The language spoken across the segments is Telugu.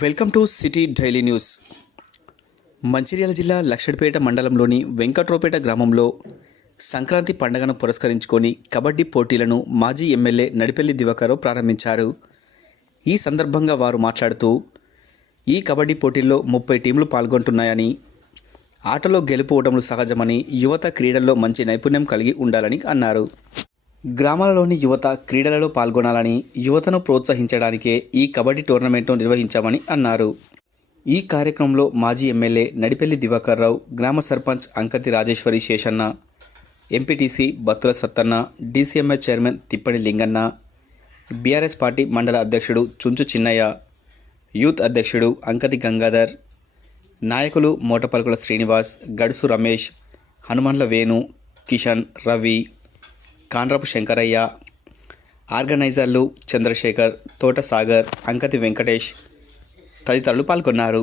Welcome to city daily news. Mancherial జిల్లా లక్షడిపేట మండలంలోని వెంకట్రోపేట గ్రామంలో సంక్రాంతి పండుగను పురస్కరించుకొని కబడ్డీ పోటీలను మాజీ ఎమ్మెల్యే నడిపెల్లి దివాకరావు ప్రారంభించారు. ఈ సందర్భంగా వారు మాట్లాడుతూ ఈ కబడ్డీ పోటీల్లో ముప్పై టీంలు పాల్గొంటున్నాయని ఆటలో గెలుపు ఓటములు సహజమని యువత క్రీడల్లో మంచి నైపుణ్యం కలిగి ఉండాలని అన్నారు. గ్రామాలలోని యువత క్రీడలలో పాల్గొనాలని యువతను ప్రోత్సహించడానికే ఈ కబడ్డీ టోర్నమెంట్ను నిర్వహించామని అన్నారు. ఈ కార్యక్రమంలో మాజీ ఎమ్మెల్యే నడిపెల్లి దివాకర్ రావు గ్రామ sarpanch Ankathi Rajeshwari Seshanna MPTC Battula Sattanna DCMA chairman Thippadi Linganna BRS party మండల అధ్యక్షుడు చుంచు చిన్నయ్య యూత్ అధ్యక్షుడు అంకతి గంగాధర్ నాయకులు మోటపలుకుల శ్రీనివాస్ గడుసు రమేష్ హనుమన్ల వేణు కిషన్ రవి కాండ్రపు శంకరయ్య ఆర్గనైజర్లు చంద్రశేఖర్ తోటసాగర్ అంకతి వెంకటేష్ తదితరులు పాల్గొన్నారు.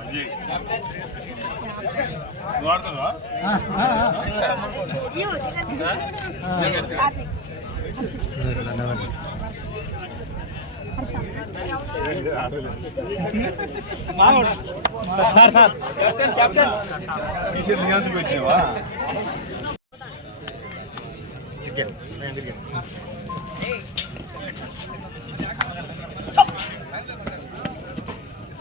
అజయ్. నువ్వు ఆడుతున్నావా? సార్ సార్ టీషర్ట్ నీ అంత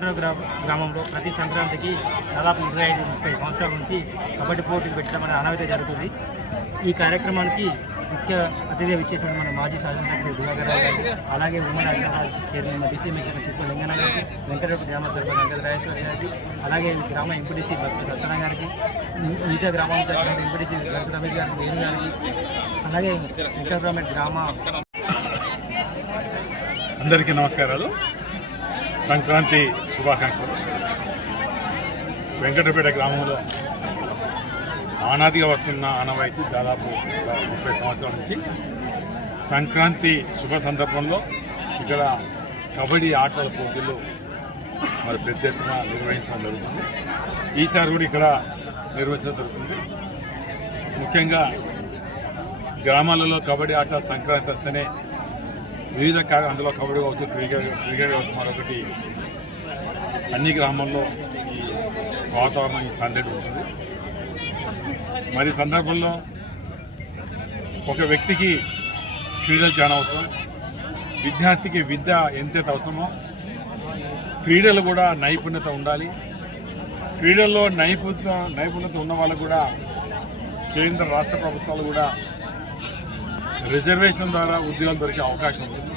గ్రామంలో ప్రతి సంక్రాంతికి దాదాపు ఇరవై ఐదు ముప్పై సంవత్సరాల నుంచి కబడ్డీ పోటీలు పెట్టడం అనే అనవైతే జరుగుతుంది. ఈ కార్యక్రమానికి ముఖ్య అతిథి ఇచ్చేసిన మన మాజీ శాసనసభ్యులు దివాకర్ గారు అలాగే ఉమ్మడి అగ్రహార చైర్మన్ డిసిఎం ఇచ్చిన కుప్ప లింగన గారికి వెంకటరెడ్డి గ్రామ సర్పంచ్ వెంకట గారికి అలాగే గ్రామ ఎంపీడీసీ భక్త సత్యనారాయణ గారికి మిగతా గ్రామం ఎంపీడీసీ వచ్చిన రమేష్ గారికి వేణు గారికి అలాగే వెంకటరామ గ్రామ అందరికీ నమస్కారాలు. సంక్రాంతి శుభాకాంక్షలు. వెంకటపేట గ్రామంలో ఆనాదిగా వస్తున్న ఆనవాయితీ దాదాపు ముప్పై సంవత్సరాల నుంచి సంక్రాంతి శుభ సందర్భంలో ఇక్కడ కబడ్డీ ఆటల పోటీలు మరి పెద్ద ఎత్తున నిర్వహించడం జరుగుతుంది. ఈసారి కూడా ఇక్కడ నిర్వహించడం జరుగుతుంది. ముఖ్యంగా గ్రామాలలో కబడ్డీ ఆట సంక్రాంతి వస్తేనే వివిధ అందులో కబడ్డీ కావచ్చు క్రికెట్ క్రికెట్ కావచ్చు మరొకటి అన్ని గ్రామాల్లో ఈ వాతావరణం ఈ సందడి ఉంటుంది. మరి సందర్భంలో ఒక వ్యక్తికి క్రీడలు చాలా అవసరం. విద్యార్థికి విద్య ఎంతైతే అవసరమో క్రీడలు కూడా నైపుణ్యత ఉండాలి. క్రీడల్లో నైపుణ్యత నైపుణ్యత ఉన్న వాళ్ళకు కూడా కేంద్ర రాష్ట్ర ప్రభుత్వాలు కూడా రిజర్వేషన్ ద్వారా ఉద్యోగం దొరికే అవకాశం ఉంటుంది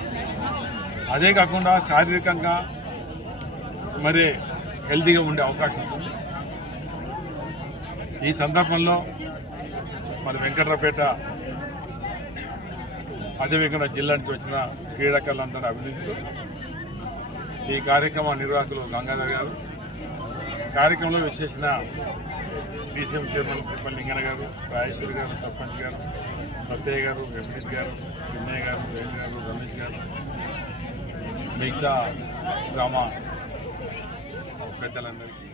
అదే కాకుండా శారీరకంగా మరి హెల్తీగా ఉండే అవకాశం ఉంటుంది ఈ సందర్భంలో మరి వెంకట్రాపేట అదేవిధంగా జిల్లా నుంచి వచ్చిన క్రీడాకారులందరూ అభినందిస్తూ ఈ కార్యక్రమ నిర్వాహకులు గంగాధర్ గారు. కార్యక్రమంలో వచ్చేసిన డీసీఎం చైర్మన్ తిప్పల్ లింగన గారు రాజేశ్వరి గారు సర్పంచ్ గారు సత్యయ్య గారు వెంకటేష్ గారు చిన్నయ్య గారు వేణు గారు రమేష్ గారు మిగతా గ్రామ పెద్దలందరికీ